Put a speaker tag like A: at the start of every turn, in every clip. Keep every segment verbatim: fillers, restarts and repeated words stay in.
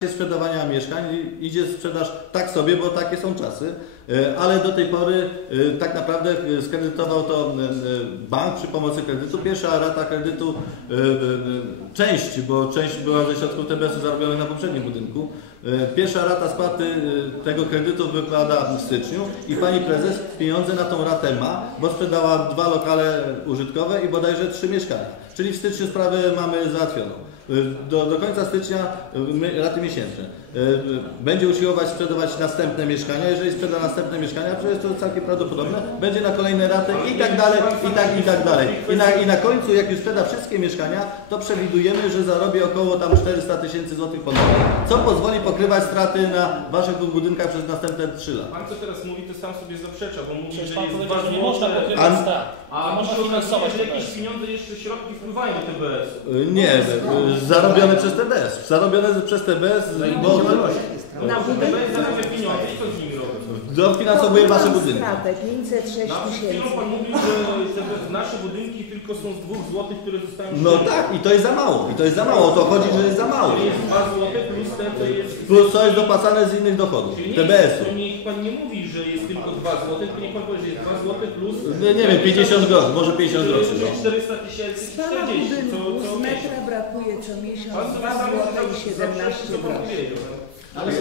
A: sprzedawania mieszkań idzie sprzedaż tak sobie, bo takie są czasy, ale do tej pory tak naprawdę skredytował to bank przy pomocy kredytu. Pierwsza rata kredytu, część, bo część była ze środków T B S-u zarobionych na poprzednim budynku. Pierwsza rata spłaty tego kredytu wypada w styczniu i pani prezes pieniądze na tą ratę ma, bo sprzedała dwa lokale użytkowe i bodajże trzy mieszkania. Czyli w styczniu sprawę mamy załatwioną. Do, do końca stycznia raty miesięczne. Będzie usiłować sprzedawać następne mieszkania. Jeżeli sprzeda następne mieszkania, to jest to całkiem prawdopodobne, będzie na kolejne raty i tak dalej, i tak, i tak dalej. I na, i na końcu, jak już sprzeda wszystkie mieszkania, to przewidujemy, że zarobi około tam czterysta tysięcy złotych ponownie, co pozwoli pokrywać straty na waszych dwóch budynkach przez następne trzy lata.
B: Pan co teraz mówi, to sam sobie zaprzecza, bo mówi,
C: Przecież
B: że
C: pan
B: jest
C: powiedział, że
B: bardzo
C: nie można pokrywać strat.
B: A
C: można
B: może
C: finansować
B: że
C: T B
B: jakieś
C: S.
B: pieniądze, jeszcze środki wpływają do T B S.
A: Nie, zarobione przez T B S. Zarobione przez T B S, bo
B: Na T B S zarabia pieniądze i co z nimi robią?
A: dofinansowuje wasze budynki.
D: pięćset sześć
B: Chwilą pan mówił, że nasze budynki tylko są z dwóch złotych, które zostają...
A: No tak, i to jest za mało. I to jest za mało. O to chodzi, że jest za mało.
B: Jest dwa złote plus te, co jest...
A: Plus co jest dopłacane z innych dochodów, T B S-u.
B: To niech pan nie mówi, że jest tylko dwa złote, tylko niech pan powie, że jest dwa złote plus...
A: Nie, nie wiem, pięćdziesiąt groszy, może pięćdziesiąt groszy. No.
B: czterysta tysięcy,
D: Z pana
B: czterdzieści, co,
D: budynku
B: co
D: z metra
B: miesiąc.
D: brakuje co miesiąc
B: Pan sobie
D: dwa
B: sam
D: złote i siedemnaście
B: co pan
D: groszy.
B: powiedział.
C: Ale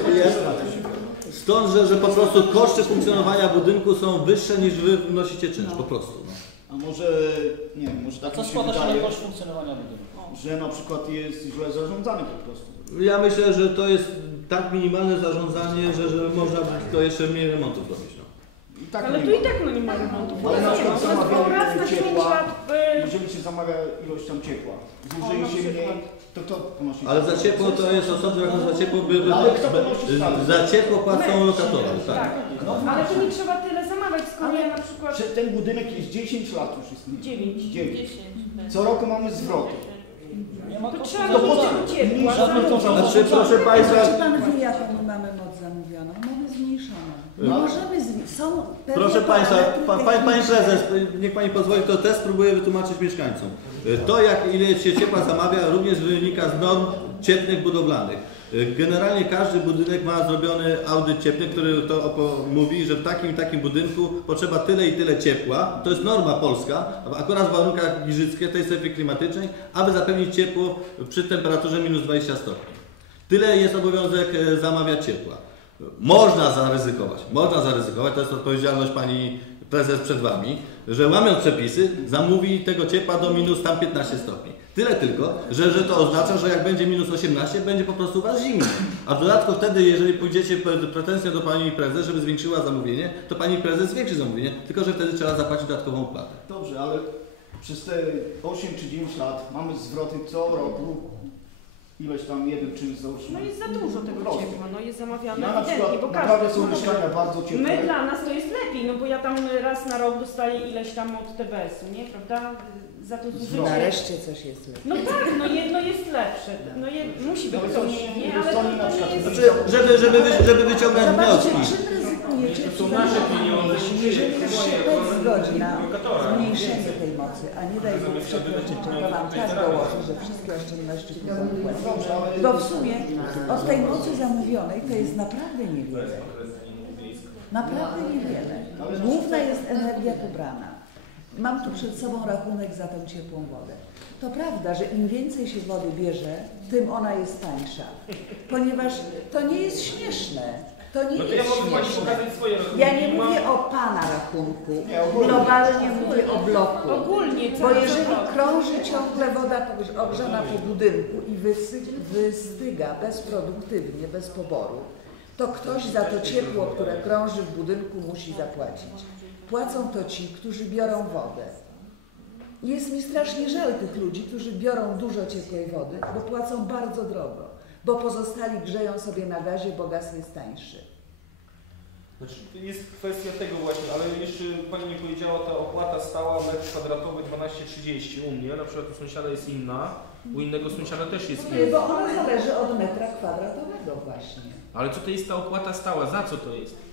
A: Stąd, że, że po prostu koszty funkcjonowania budynku są wyższe niż wy wnosicie czynsz, po prostu. No.
E: A może, nie wiem, może tak
C: co
E: mi się
C: składa się na
E: wydaje,
C: koszt funkcjonowania budynku?
E: że na przykład jest źle zarządzany po prostu.
A: Ja myślę, że to jest tak minimalne zarządzanie, że, że można to jeszcze mniej remontów robić. No.
E: I tak
F: Ale
E: nie
F: tu
E: ma.
F: i tak no nie ma remontu.
E: Ale na przykład
F: No, raz na
E: zamawianie
F: pięć
E: ciepła,
F: lat, y,
E: jeżeli się zamawia ilość tam ciepła, zużyje
F: O, na
E: się mniej,
F: przykład.
E: to kto ponosi?
A: Ale za ciepło to jest osobno, jak za ciepło by, by,
E: Ale kto ponosi
A: by,
E: stawę?
A: za ciepło płacą
F: My.
A: lokatorzy, tak.
F: tak.
E: No,
F: Ale to nie trzeba tyle zamawiać, skoro ja na przykład
E: Że ten budynek jest dziesięć lat już istnieje.
F: dziewięć.
E: dziewięć. Co roku mamy zwroty.
C: Nie ma
F: To
C: kosztu
F: trzeba
E: No
F: do
E: po co?
F: ciepła.
C: Żadnych kosztów.
A: Znaczy, proszę Państwa,
D: Czy pan wie, jaką my mamy moc zamówioną? Mamy zmniejszoną. Nie
E: No.
D: możemy zwi- są pewne
A: proszę Państwa,
D: parametry
A: pa, pa, Pani
D: techniczne.
A: Prezes, niech Pani pozwoli, to też spróbuję wytłumaczyć mieszkańcom. To, jak ile się ciepła zamawia, również wynika z norm cieplnych budowlanych. Generalnie każdy budynek ma zrobiony audyt cieplny, który to opo- mówi, że w takim i takim budynku potrzeba tyle i tyle ciepła. To jest norma polska, akurat w warunkach giżyckiej, tej strefy klimatycznej, aby zapewnić ciepło przy temperaturze minus dwadzieścia stopni. Tyle jest obowiązek e, zamawiać ciepła. Można zaryzykować, można zaryzykować, to jest odpowiedzialność Pani Prezes przed Wami, że łamiąc przepisy zamówi tego ciepła do minus tam piętnaście stopni. Tyle tylko, że, że to oznacza, że jak będzie minus osiemnaście, będzie po prostu Was zimno. A w dodatku wtedy, jeżeli pójdziecie pretensją do Pani Prezes, żeby zwiększyła zamówienie, to Pani Prezes zwiększy zamówienie, tylko że wtedy trzeba zapłacić dodatkową opłatę.
E: Dobrze, ale przez te osiem czy dziewięć lat mamy zwroty co roku. Ileś tam jeden czynsz załóżmy.
F: No jest za dużo tego
E: Proszę.
F: ciepła, no jest zamawiane
E: Ja na
F: ewidentnie, bo
E: przykład naprawdę
F: każdy...
E: są mieszkania bardzo ciepłe.
F: My dla nas to jest lepiej, no bo ja tam raz na rok dostaję ileś tam od T B S-u, nie? Prawda? Za to zużycie.
D: Nareszcie coś jest lepiej.
F: No tak, no jedno jest lepsze. No jed... musi być
E: No
F: to
E: coś
F: mniej, nie?
E: nie
F: Ale to,
E: dostanie na
F: to
E: przykład
F: nie jest...
A: Znaczy, żeby, żeby, wy- żeby wyciągać
D: Zobaczcie,
A: wnioski.
D: czym ryzykujecie?
B: To są nasze pieniądze,
D: Jeżeli szczypec zgodzi na
B: lokatora.
D: zmniejszenie tej mocy, a nie daj Bóg przekroczycie, to wam tak dołoży, że wszystkie oszczędności pójdą w błęd. Bo w sumie od tej mocy zamówionej to jest naprawdę niewiele. Naprawdę niewiele. Główna jest energia pobrana. Mam tu przed sobą rachunek za tą ciepłą wodę. To prawda, że im więcej się wody bierze, tym ona jest tańsza. Ponieważ to nie jest śmieszne. To nie
B: No to ja
D: jest
B: mogę Pani
D: śmieszne.
B: pokazać swoje rachunki.
D: Ja nie
B: Mam-
D: mówię o Pana rachunku,
E: Nie, ogólnie.
D: globalnie mówię o bloku.
F: Ogólnie
D: Bo
F: cały
D: jeżeli
F: blok.
D: krąży ciągle woda ogrzana po budynku i wysy, wystyga bezproduktywnie, bez poboru, to ktoś za to ciepło, które krąży w budynku, musi zapłacić. Płacą to ci, którzy biorą wodę. I jest mi strasznie żal tych ludzi, którzy biorą dużo ciepłej wody, bo płacą bardzo drogo, bo pozostali grzeją sobie na gazie, bo gaz jest tańszy.
B: Znaczy, to jest kwestia tego właśnie, ale jeszcze Pani nie powiedziała, ta opłata stała metr kwadratowy dwanaście trzydzieści u mnie, na przykład u sąsiada jest inna, u innego sąsiada też jest
D: Nie,
B: inna.
D: bo ona zależy od metra kwadratowego właśnie.
B: Ale co to jest ta opłata stała? Za co to jest?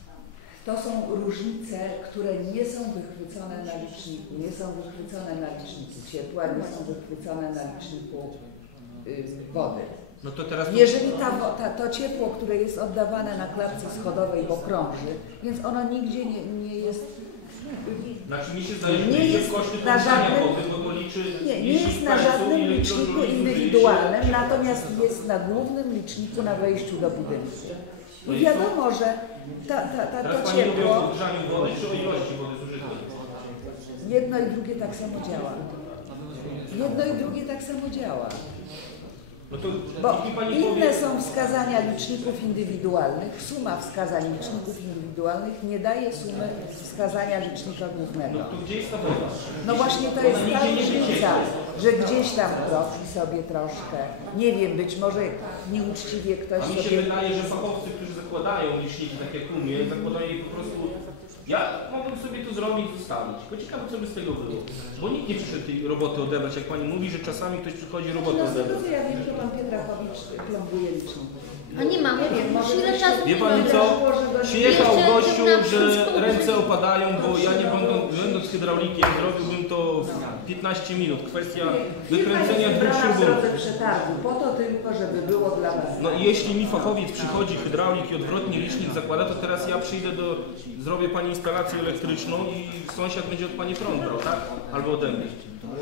D: To są różnice, które nie są wychwycone na liczniku, nie są wychwycone na liczniku ciepła, nie są wychwycone na liczniku y, wody.
B: No to teraz...
D: Jeżeli ta, wo- ta, to ciepło, które jest oddawane na klatce schodowej okrąży, więc ono nigdzie nie, nie jest...
B: Znaczy mi się zdaje, że
D: Nie
B: nie
D: jest
B: jest koszty
D: na
B: poruszania
D: żadnym-
B: wody, bo to liczy...
D: Nie, nie
B: jeśli
D: jest
B: w
D: na
B: państwu,
D: żadnym
B: ile
D: liczniku
B: kilometrów
D: indywidualnym, natomiast jest na głównym liczniku na wejściu do budynku. I wiadomo, że ta, ta, ta,
B: Teraz
D: to
B: Pani mówi o
D: ciepło,
B: podgrzaniu wody, czy o ilości wody zużytej?
D: jedno i drugie tak samo działa. Jedno i drugie tak samo działa.
B: No to
D: Bo
B: niech mi Pani
D: inne
B: powie...
D: są wskazania liczników indywidualnych, suma wskazań liczników indywidualnych nie daje sumy wskazania licznika głównego.
B: No to gdzie jest ta woda?
D: No właśnie to jest ta różnica, że gdzieś tam kropi sobie troszkę. Nie wiem, być może nieuczciwie ktoś
B: A mi się
D: sobie...
B: wydaje, że fachowcy, którzy zakładają liczniki, tak jak u mnie, zakładają je po prostu... Ja mogłem sobie to zrobić i zostawić. Tylko ciekawe, co by z tego było. Bo nikt nie przyszedł tej roboty odebrać. Jak Pani mówi, że czasami ktoś przychodzi robotę
D: No z
B: odebrać.
D: tego co ja wiem, że pan Pietrachowicz plombuje liczniki.
G: A nie mamy,
D: Nie wiem, może
G: ile
D: to się-
G: czasu
B: Wie
G: nie
B: Pani
G: mamy.
B: co? Przyjechał
G: Jeszcze
B: gościu,
G: na
B: że
G: wszystko
B: ręce
G: użyć.
B: opadają, bo ja nie będąc, będąc hydraulikiem zrobiłbym to w piętnaście minut. Kwestia wykręcenia dwóch
D: w
B: śrubów.
D: drodze przetargu, po to tylko, żeby było dla was.
B: No i jeśli mi fachowiec przychodzi, hydraulik i odwrotnie licznik zakłada, to teraz ja przyjdę do, zrobię Pani instalację elektryczną i sąsiad będzie od Pani prąd brał, tak? Albo ode mnie.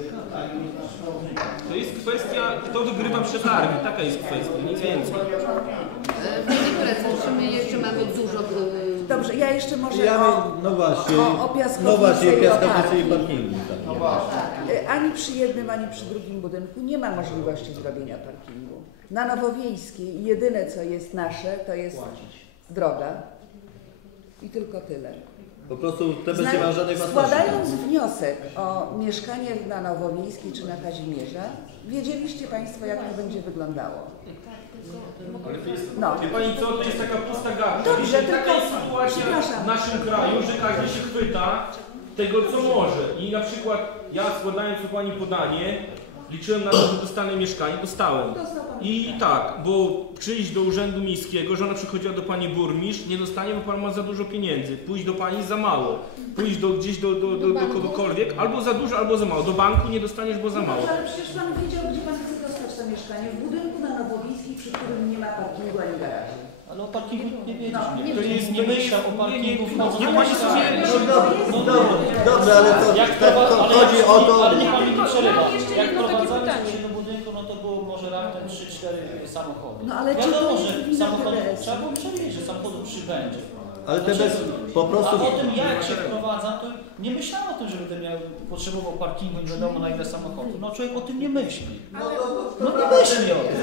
B: To jest kwestia, kto wygrywa przetargi, taka jest kwestia, nic więcej.
G: Panie Prezes, czy my jeszcze mamy dużo... y,
D: Dobrze, ja jeszcze może
A: Ja
D: o,
A: wiem, no właśnie,
D: o, o piaskownicy
A: no właśnie,
D: i o
A: piaskownicy i
D: parking.
A: parkingu. Tak.
D: Y, Ani przy jednym, ani przy drugim budynku nie ma możliwości zrobienia parkingu. Na Nowowiejskiej jedyne co jest nasze, to jest droga i tylko tyle.
A: Po prostu te bez
D: Zna-
A: nie ma żadnej własności.
D: Składając wniosek o mieszkanie na Nowowiejskiej czy na Kazimierza, wiedzieliście Państwo, jak to będzie wyglądało.
B: Ale to jest,
D: No.
B: wie Pani co, to jest taka pusta gadka.
D: Dobrze,
B: Wiecie, taka
D: tylko-
B: jest sytuacja
D: przepraszam.
B: w naszym kraju, że każdy się chwyta tego, co może. I na przykład ja składając u Pani podanie, liczyłem na to, że dostanę mieszkanie, dostałem. I tak, bo przyjść do urzędu miejskiego, żona przychodziła do Pani burmistrz, nie dostanie, bo Pan ma za dużo pieniędzy. Pójść do Pani za mało. Pójść do, gdzieś do, do, do, do kogokolwiek, albo za dużo, albo za mało. Do banku nie dostaniesz, bo za mało.
D: No, ale przecież Pan wiedział, gdzie Pan chce dostać to mieszkanie. W budynku na Nowowiejskiej, przy którym nie ma parkingu ani garażu.
C: Ale o parkingu nie wiedzieć.
D: No,
C: nie,
B: to jest-
C: nie
B: to jest-
C: myślał o parkingu
B: nie-
C: wchodząc
B: nie
C: na
B: Pani
C: mieszkanie.
B: sobie-
A: No dobrze, no dobrze, dobrze, ale to,
C: Jak
A: tak,
C: prowa-
A: to
C: ale
A: chodzi
C: jak-
A: o to...
C: Ale niech Pani nie przerywa.
F: Mam jeszcze
C: Jak
F: jedno takie
C: prowadzaliśmy
F: pytanie.
C: się do budynku, no to było może raptem trzy cztery samochody.
D: No ale czy to
C: Wiadomo,
D: jest
C: że
D: wina
C: samochodów
D: T D S?
C: trzeba było przewidzieć, że samochodów przybędzie.
A: Ale te bez, po prostu...
C: A o tym jak się wprowadza, to nie myślałem o tym, żeby ten miał, potrzebował parkingu, nie wiadomo na ile samochodów. No człowiek o tym nie myśli. No nie myśli o tym.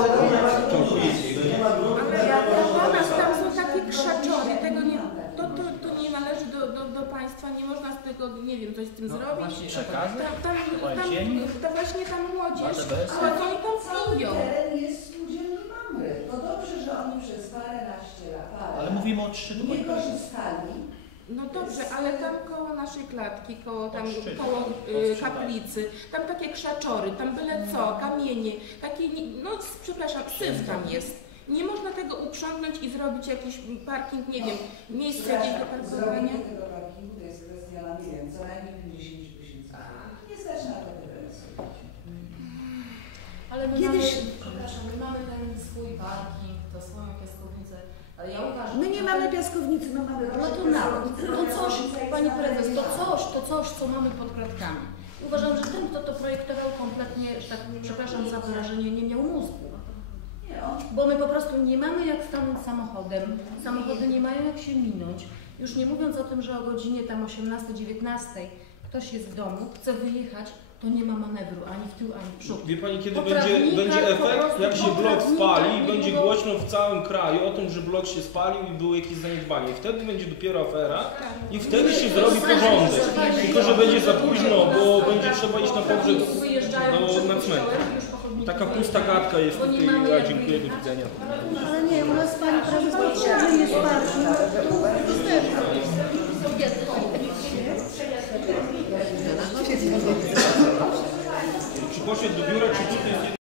F: Ale ja pana, tam są takie krzaczory, tego nie, to, to, to nie należy do, do, do państwa, nie można z tego, nie wiem, coś z tym zrobić.
C: Przekazy?
F: Tam, tam, tam, tam właśnie ta młodzież,
C: A T B S?
F: chodzą i tam piją.
D: teren jest spółdzielni Mamry. To dobrze, że oni przez paręnaście lat
C: Ale mówimy o szczytu.
D: nie korzystali.
F: No dobrze, ale tam koło naszej klatki, koło tam,
C: Odszczyt.
F: koło y,
C: Odszczyt.
F: kaplicy, tam takie krzaczory, tam byle co, kamienie, takie, nie- no przepraszam, syf tam jest. Nie można tego uprzątnąć i zrobić jakiś parking, nie wiem, miejsce jakieś do parkowania.
D: Zrobienie tego parkingu to jest kwestia, no nie wiem, co najmniej pięćdziesiąt tysięcy złotych. Nie stać na to teraz.
H: Ale my
D: Kiedyś-
H: mamy, przepraszam, my mamy ten swój parking, to swoją piaskownicę, ale ja uważam...
D: My nie mamy piaskownicy, my mamy
H: No to nawet, to coś, Pani Prezes, to coś, to coś, co mamy pod kratkami. Uważam, że ten, kto to projektował kompletnie, że tak przepraszam za wyrażenie, nie miał mózgu.
D: Nie, on
H: Bo my po prostu nie mamy jak stanąć samochodem, samochody nie mają jak się minąć. Już nie mówiąc o tym, że o godzinie tam osiemnastej dziewiętnastej ktoś jest w domu, chce wyjechać, to nie ma manewru ani w tył, ani w przód.
B: Wie Pani, kiedy
H: Po
B: będzie,
H: trawnikach
B: będzie
H: po
B: efekt?
H: prostu,
B: Jak się
H: po
B: blok
H: trawnikach
B: spali i
H: nie
B: będzie
H: mogą-
B: głośno w całym kraju o tym, że blok się spalił i było jakieś zaniedbanie. Wtedy będzie dopiero afera i wtedy się zrobi porządek. Tylko, że będzie za późno, bo będzie trzeba iść na pogrzeb
H: Wyjeżdżają
B: do,
H: przed
B: na
H: kościołem
B: cmentarz.
H: i już po chodniku
B: Taka
H: wyjeżdżają.
B: pusta gadka jest
H: Bo nie
B: tutaj.
H: mamy
B: Ja
H: jak
B: dziękuję, do
H: wyjechać.
B: widzenia.
G: Ale nie, u nas Pani Prezes potrzebny jest parking.
B: Czy poszedł do biura, czy tutaj jest